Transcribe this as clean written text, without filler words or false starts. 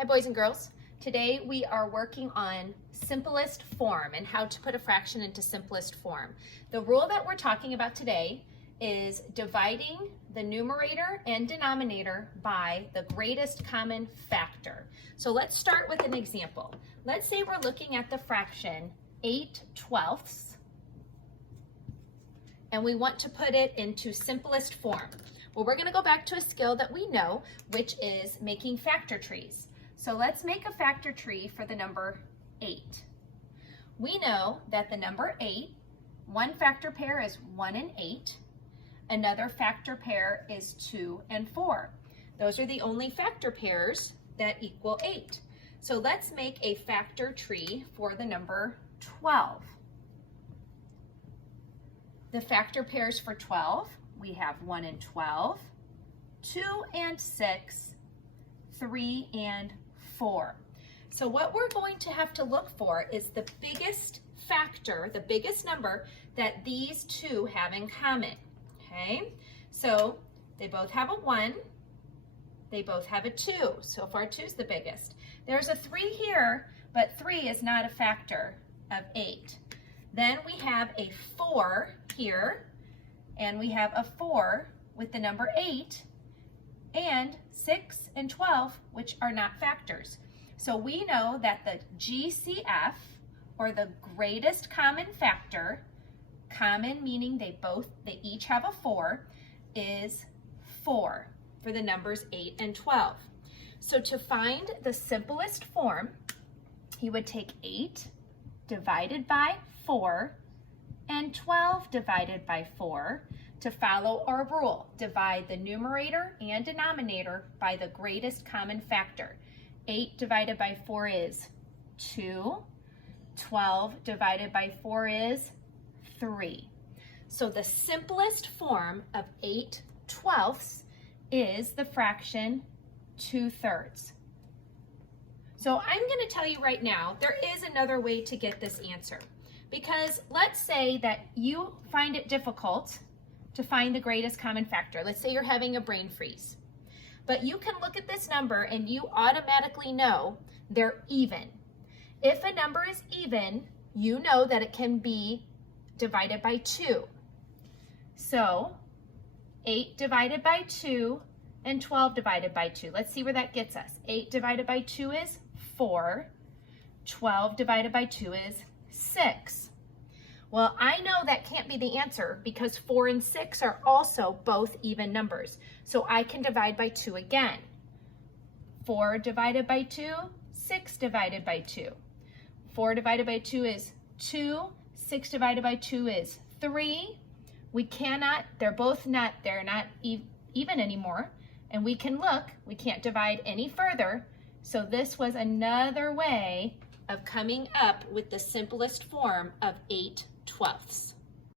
Hi boys and girls. Today we are working on simplest form and how to put a fraction into simplest form. The rule that we're talking about today is dividing the numerator and denominator by the greatest common factor. So let's start with an example. Let's say we're looking at the fraction 8/12 and we want to put it into simplest form. Well, we're going to go back to a skill that we know, which is making factor trees. So let's make a factor tree for the number 8. We know that the number 8, one factor pair is 1 and 8. Another factor pair is 2 and 4. Those are the only factor pairs that equal 8. So let's make a factor tree for the number 12. The factor pairs for 12, we have 1 and 12, 2 and 6, 3 and 4. So what we're going to have to look for is the biggest factor, the biggest number that these two have in common, okay? So they both have a 1, they both have a 2. So far 2 is the biggest. There's a 3 here, but 3 is not a factor of 8. Then we have a 4 here, and we have a 4 with the number 8, and 6 and 12, which are not factors. So we know that the GCF, or the greatest common factor, common meaning they each have a 4, is 4 for the numbers 8 and 12. So to find the simplest form, you would take 8 divided by 4 and 12 divided by 4 to follow our rule. Divide the numerator and denominator by the greatest common factor. 8 divided by 4 is 2. 12 divided by 4 is 3. So the simplest form of 8/12 is the fraction 2/3. So I'm going to tell you right now, there is another way to get this answer. Because let's say that you find it difficult to find the greatest common factor. Let's say you're having a brain freeze. But you can look at this number and you automatically know they're even. If a number is even, you know that it can be divided by 2. So 8 divided by 2 and 12 divided by 2. Let's see where that gets us. 8 divided by 2 is 4. 12 divided by 2 is 6. Well, I know that can't be the answer because 4 and 6 are also both even numbers. So I can divide by 2 again. 4 divided by 2, 6 divided by 2. 4 divided by 2 is 2. 6 divided by 2 is 3. We cannot, they're not even anymore. And we can look, we can't divide any further. So this was another way of coming up with the simplest form of 8/12.